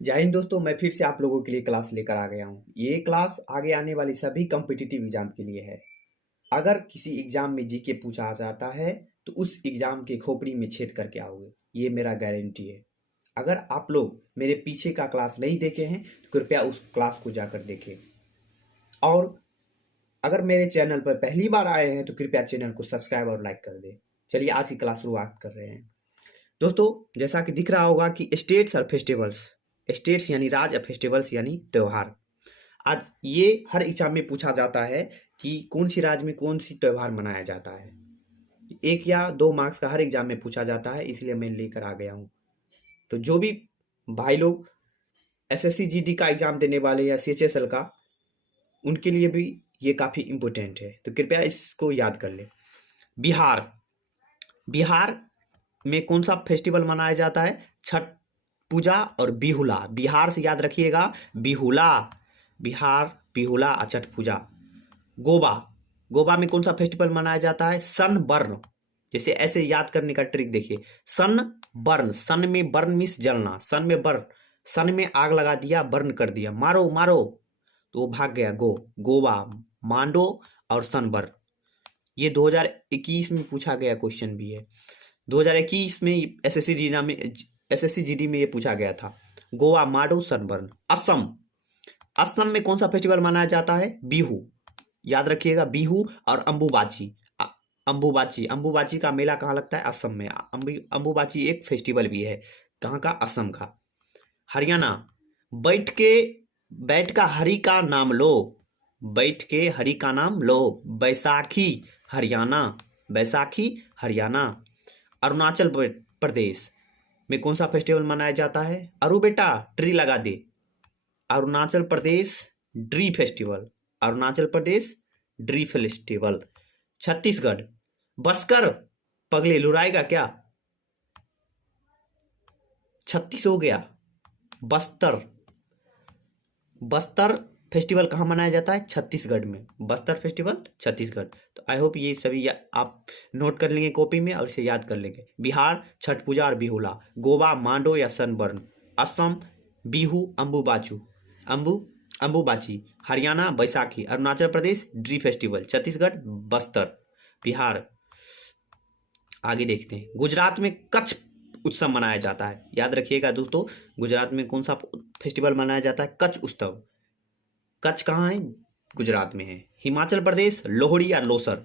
जय हिंद दोस्तों, मैं फिर से आप लोगों के लिए क्लास लेकर आ गया हूँ। ये क्लास आगे आने वाली सभी कॉम्पिटिटिव एग्जाम के लिए है। अगर किसी एग्जाम में जीके पूछा जाता है तो उस एग्जाम के खोपड़ी में छेद करके आओगे, ये मेरा गारंटी है। अगर आप लोग मेरे पीछे का क्लास नहीं देखे हैं तो कृपया उस क्लास को जाकर देखें। और अगर मेरे चैनल पर पहली बार आए हैं तो कृपया चैनल को सब्सक्राइब और लाइक कर दें। चलिए आज की क्लास शुरुआत कर रहे हैं। दोस्तों, जैसा कि दिख रहा होगा कि स्टेट्स और फेस्टिवल्स, स्टेट्स यानी राज्य, फेस्टिवल्स यानी त्योहार। आज ये हर एग्जाम में पूछा जाता है कि कौन सी राज्य में कौन सी त्योहार मनाया जाता है। 1 या 2 मार्क्स का हर एग्जाम में पूछा जाता है, इसलिए मैं लेकर आ गया हूँ। तो जो भी भाई लोग एसएससी जीडी का एग्जाम देने वाले या सीएचएसएल का, उनके लिए भी ये काफ़ी इम्पोर्टेंट है, तो कृपया इसको याद कर ले। बिहार, बिहार में कौन सा फेस्टिवल मनाया जाता है? छठ पूजा और बिहुला। बिहार से याद रखिएगा, बिहुला। बिहार, बिहुला और छठ पूजा। गोवा, गोवा में कौन सा फेस्टिवल मनाया जाता है? Sunburn. जैसे ऐसे याद करने का ट्रिक देखिए, सन बर्न। सन में बर्न मीन्स जलना, सन में बर्न, सन में आग लगा दिया, बर्न कर दिया, मारो मारो, तो वो भाग गया। गोवा, मांडो और सनबर्न। ये 2021 में पूछा गया क्वेश्चन भी है। 2021 में एसएससी जीडी में ये पूछा गया था। गोवा, माडो, सनबर्न। असम, असम में कौन सा फेस्टिवल मनाया जाता है? बिहू। याद रखिएगा, बिहू और अंबुबाची। अंबुबाची, अंबुबाची का मेला कहाँ लगता है? असम में। अंबुबाची एक फेस्टिवल भी है, कहाँ का? असम का। हरियाणा, बैठ का हरि का नाम लो, बैठ के हरि का नाम लो। बैसाखी, हरियाणा। बैसाखी, हरियाणा। अरुणाचल प्रदेश में कौन सा फेस्टिवल मनाया जाता है? अरु बेटा ट्री लगा दे। Arunachal Pradesh Dree festival, Arunachal Pradesh Dree festival. छत्तीसगढ़, बस्कर, पगले लुराएगा क्या? 36 हो गया। बस्तर, बस्तर फेस्टिवल कहाँ मनाया जाता है? छत्तीसगढ़ में। बस्तर फेस्टिवल छत्तीसगढ़। तो आई होप ये सभी आप नोट कर लेंगे कॉपी में और इसे याद कर लेंगे। बिहार, छठ पूजा और बिहुला। गोवा, मांडो या सनबर्न। असम, बिहू, अंबुबाची। हरियाणा, बैसाखी। अरुणाचल प्रदेश, ड्री फेस्टिवल। छत्तीसगढ़, बस्तर। बिहार। आगे देखते हैं। गुजरात में कच्छ उत्सव मनाया जाता है। याद रखिएगा दोस्तों, गुजरात में कौन सा फेस्टिवल मनाया जाता है? कच्छ उत्सव। कच्छ कहाँ है? गुजरात में है। हिमाचल प्रदेश, लोहड़ी या लोसर।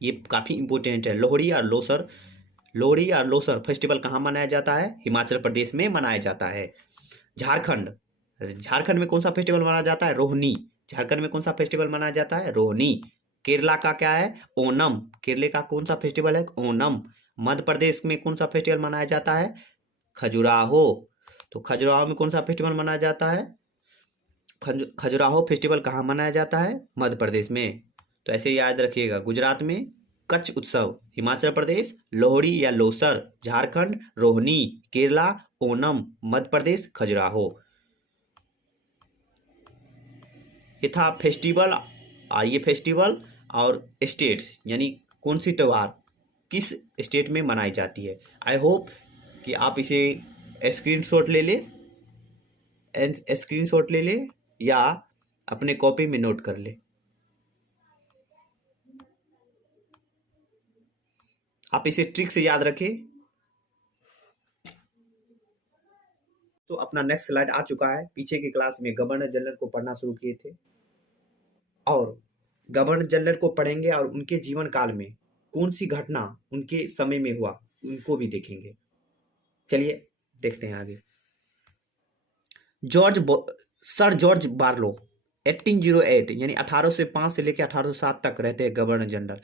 ये काफ़ी इंपॉर्टेंट है, लोहड़ी और लोसर। लोहड़ी और लोसर फेस्टिवल कहाँ मनाया जाता है? हिमाचल प्रदेश में मनाया जाता है। झारखंड, झारखंड में कौन सा फेस्टिवल मनाया जाता है? रोहनी। झारखंड में कौन सा फेस्टिवल मनाया जाता है? रोहनी। केरला का क्या है? ओनम। केरले का कौन सा फेस्टिवल है? ओनम। मध्य प्रदेश में कौन सा फेस्टिवल मनाया जाता है? खजुराहो। तो खजुराहो में कौन सा फेस्टिवल मनाया जाता है? खजुराहो फेस्टिवल कहाँ मनाया जाता है? मध्य प्रदेश में। तो ऐसे याद रखिएगा, गुजरात में कच्छ उत्सव, हिमाचल प्रदेश लोहड़ी या लोसर, झारखंड रोहनी, केरला ओनम, मध्य प्रदेश खजुराहो। ये था फेस्टिवल। ये फेस्टिवल और स्टेट्स यानी कौन सी त्योहार किस स्टेट में मनाई जाती है। आई होप कि आप इसे स्क्रीनशॉट ले ले, या अपने कॉपी में नोट कर ले। आप इसे ट्रिक से याद रखें। तो अपना नेक्स्ट स्लाइड आ चुका है। पीछे की क्लास में गवर्नर जनरल को पढ़ना शुरू किए थे, और गवर्नर जनरल को पढ़ेंगे और उनके जीवन काल में कौन सी घटना उनके समय में हुआ उनको भी देखेंगे। चलिए देखते हैं आगे। सर जॉर्ज बार्लो 1808 यानी 1805 से लेकर 1807 तक रहते हैं governor general.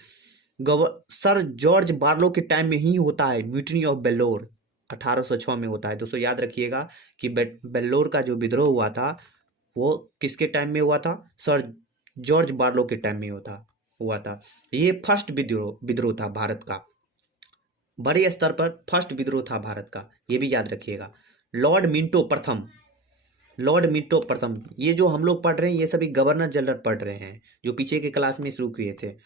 Sir George Barlow के टाइम में ही होता है म्यूटनी ऑफ बेल्लोर, 1806 में होता है। दोस्तों याद रखिएगा कि बेल्लोर का जो विद्रोह हुआ था वो किसके टाइम में हुआ था? सर जॉर्ज बार्लो के टाइम में हुआ था। ये फर्स्ट विद्रोह था भारत का, बड़े स्तर पर फर्स्ट विद्रोह था भारत का, ये भी याद रखिएगा। लॉर्ड मिंटो प्रथम, लॉर्ड मिंटो प्रथम, ये जो हम लोग पढ़ रहे हैं ये सभी गवर्नर जनरल पढ़ रहे हैं जो पीछे के क्लास में शुरू किए थे।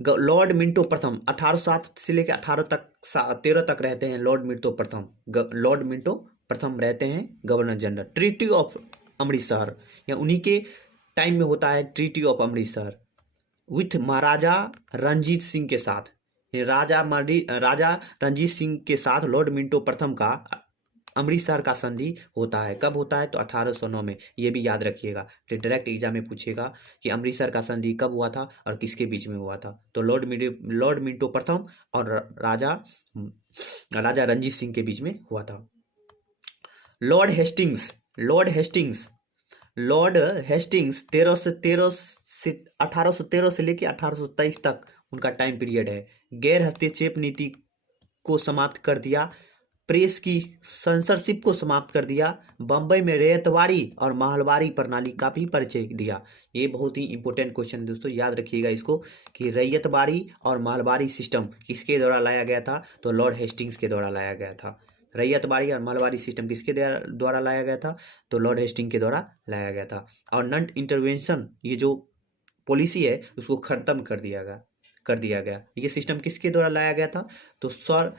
लॉर्ड मिंटो प्रथम 1807 से लेकर 13 तक रहते हैं लॉर्ड मिंटो प्रथम। लॉर्ड मिंटो प्रथम रहते हैं governor general. Treaty of Amritsar, या उन्हीं के टाइम में होता है ट्रीटी ऑफ अमृतसर विथ महाराजा रंजीत सिंह के साथ। राजा रंजीत सिंह के साथ लॉर्ड मिंटो प्रथम का अमृतसर का संधि होता है। कब होता है? तो 1809 में। ये भी याद रखिएगा, तो डायरेक्ट एग्जाम में पूछेगा कि अमृतसर का संधि कब हुआ था और किसके बीच में हुआ था। तो लॉर्ड मिंटो प्रथम और राजा रंजीत सिंह के बीच में हुआ था। लॉर्ड हेस्टिंग्स 1813 से लेकर 1823 तक उनका टाइम पीरियड है। गैर हस्तक्षेप नीति को समाप्त कर दिया, प्रेस की सेंसरशिप को समाप्त कर दिया, बंबई में रैयतवाड़ी और महलवाड़ी प्रणाली का भी परिचय दिया। ये बहुत ही इंपॉर्टेंट क्वेश्चन है दोस्तों, याद रखिएगा इसको कि रैयतवाड़ी और महलवाड़ी सिस्टम किसके द्वारा लाया गया था? तो लॉर्ड हेस्टिंग्स के द्वारा लाया गया था। रैयतवाड़ी और महलवाड़ी सिस्टम किसके द्वारा लाया गया था? तो लॉर्ड हेस्टिंग के द्वारा लाया गया था। और नॉन इंटरवेंशन, ये जो पॉलिसी है उसको खत्म कर दिया गया। ये सिस्टम किसके द्वारा लाया गया था? तो सर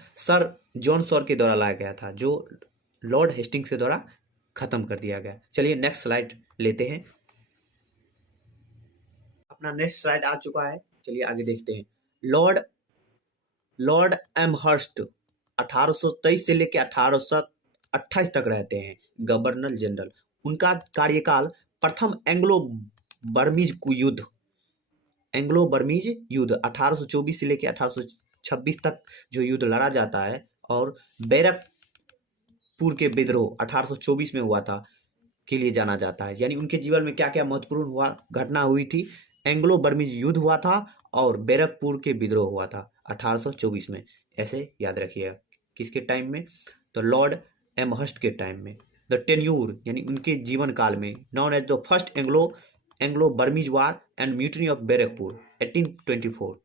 जॉन सॉर के द्वारा लाया गया था, जो लॉर्ड हेस्टिंग्स के द्वारा खत्म कर दिया गया। चलिए नेक्स्ट स्लाइड लेते हैं। अपना नेक्स्ट स्लाइड आ चुका है, चलिए आगे देखते हैं। लॉर्ड एमहर्स्ट 1823 से लेकर 1828 तक रहते हैं गवर्नर जनरल। उनका कार्यकाल प्रथम एंग्लो बर्मीज युद्ध 1824 से लेकर 1826 तक जो युद्ध लड़ा जाता है, और बैरकपुर के विद्रोह 1824 में हुआ था के लिए जाना जाता है। यानी उनके जीवन में क्या क्या महत्वपूर्ण घटना हुई थी? एंग्लो बर्मीज युद्ध हुआ था और बैरकपुर के विद्रोह हुआ था 1824 में। ऐसे याद रखिएगा। किसके टाइम में? तो लॉर्ड एमहर्स्ट के टाइम में। द टेन्यूर यानी उनके जीवन काल में, known as the first Anglo Burmese war and mutiny of Barrackpore 1824।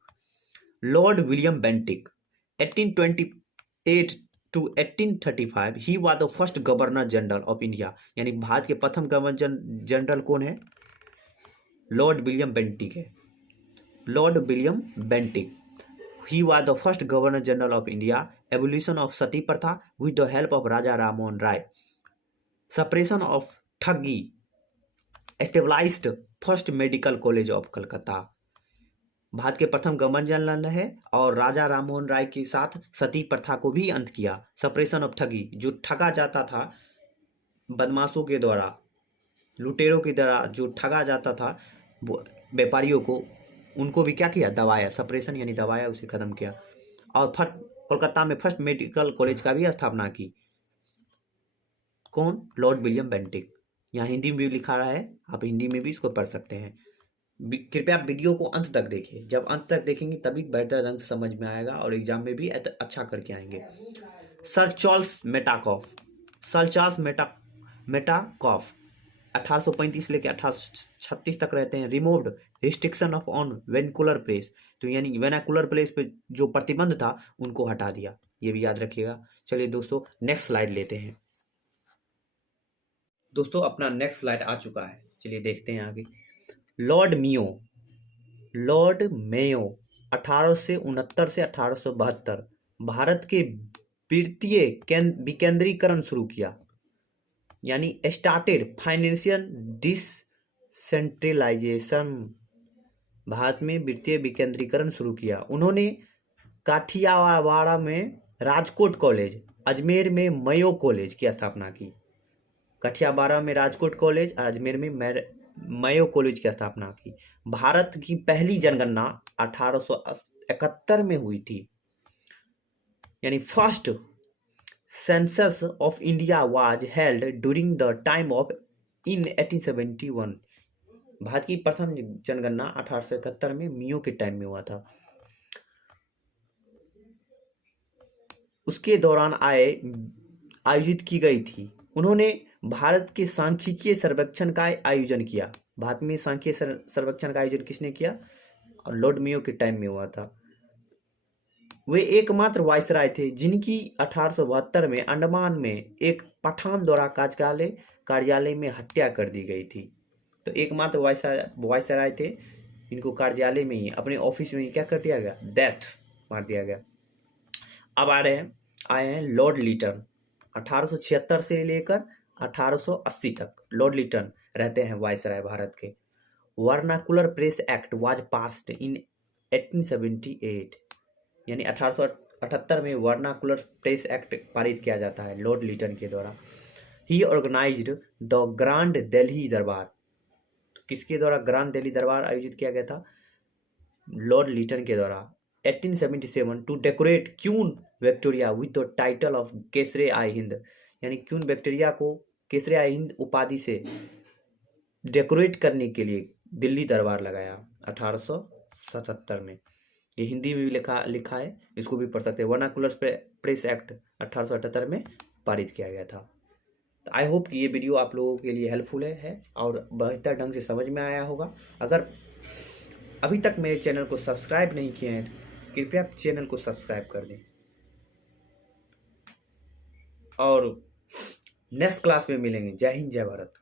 Lord William Bentinck 1828 to 1835 he was the first governor general of India. यानी भारत के प्रथम गवर्नर जनरल कौन है? लॉर्ड विलियम बेंटिक है। Lord William Bentinck he was the first governor general of India. Abolition of sati pratha with the help of Raja Rammohan Roy. Suppression of thuggee. Established first medical college of Calcutta. भारत के प्रथम गवर्नर जनरल है और राजा राममोहन राय के साथ सती प्रथा को भी अंत किया। सप्रेशन ऑफ ठगी, जो ठगा जाता था बदमाशों के द्वारा, लुटेरों की द्वारा जो ठगा जाता था व्यापारियों को, उनको भी क्या किया? दबाया। सप्रेशन यानी दबाया, उसे खत्म किया। और कोलकाता में फर्स्ट मेडिकल कॉलेज का भी स्थापना की। कौन? Lord William Bentinck. यहाँ हिंदी में भी लिखा रहा है, आप हिंदी में भी इसको पढ़ सकते हैं। कृपया वीडियो को अंत तक देखिए, जब अंत तक देखेंगे तभी बेहतर ढंग से समझ में आएगा और एग्जाम में भी अच्छा करके आएंगे। सर चार्ल्स मेटाकॉफ 1835 लेकर 1836 तक रहते हैं। Removed restriction of on vernacular press, तो यानी वेनिकुलर प्लेस पे जो प्रतिबंध था उनको हटा दिया। ये भी याद रखिएगा। चलिए दोस्तों नेक्स्ट स्लाइड लेते हैं। दोस्तों अपना नेक्स्ट स्लाइड आ चुका है, चलिए देखते हैं आगे। लॉर्ड मेयो 1869 से 1872 भारत के वित्तीय विकेंद्रीकरण शुरू किया। यानी स्टार्टेड फाइनेंशियल डिसेंट्रलाइजेशन। भारत में वित्तीय विकेंद्रीकरण शुरू किया। उन्होंने काठियावाड़ में राजकोट कॉलेज, अजमेर में मयो कॉलेज की स्थापना की। काठियावाड़ में राजकोट कॉलेज, अजमेर में मयो कॉलेज की स्थापना की। भारत की पहली जनगणना 1871 में हुई थी। यानी first census of India was held during the time of in 1871। भारत की प्रथम जनगणना 1871 में मियो के टाइम में हुआ था। उसके दौरान आयोजित की गई थी। उन्होंने भारत के सांख्यिकीय सर्वेक्षण का आयोजन किया। भारत में सांख्यिकीय सर्वेक्षण का आयोजन किसने किया? और लॉर्ड मेयो के टाइम में हुआ था। वे एकमात्र वायसराय थे जिनकी 1872 में अंडमान में एक पठान द्वारा कार्यालय में हत्या कर दी गई थी। तो एकमात्र वायसराय थे इनको कार्यालय में ही, अपने ऑफिस में ही क्या कर दिया गया? डेथ मार दिया गया। अब आए हैं लॉर्ड लिटन 1876 से लेकर 1880 तक लॉर्ड लिटन रहते हैं वायसराय भारत के। Vernacular press act was passed in 1878, यानी 1878 में वर्नाकुलर प्रेस एक्ट पारित किया जाता है लॉर्ड लिटन के द्वारा। ही ऑर्गेनाइज्ड द ग्रांड दिल्ली दरबार, तो किसके द्वारा ग्रांड दिल्ली दरबार आयोजित किया गया था? लॉर्ड लिटन के द्वारा। 1877 to decorate Queen Victoria with the title of Kaiser i Hind, यानी क्वीन विक्टोरिया को केसरे आई हिंद उपाधि से डेकोरेट करने के लिए दिल्ली दरबार लगाया 1877 में। ये हिंदी में भी लिखा है, इसको भी पढ़ सकते हैं। वर्नाकुलर प्रेस एक्ट 1878 में पारित किया गया था। तो आई होप कि ये वीडियो आप लोगों के लिए हेल्पफुल है और बेहतर ढंग से समझ में आया होगा। अगर अभी तक मेरे चैनल को सब्सक्राइब नहीं किए हैं तो कृपया चैनल को सब्सक्राइब कर दें और नेक्स्ट क्लास में मिलेंगे। जय हिंद, जय भारत।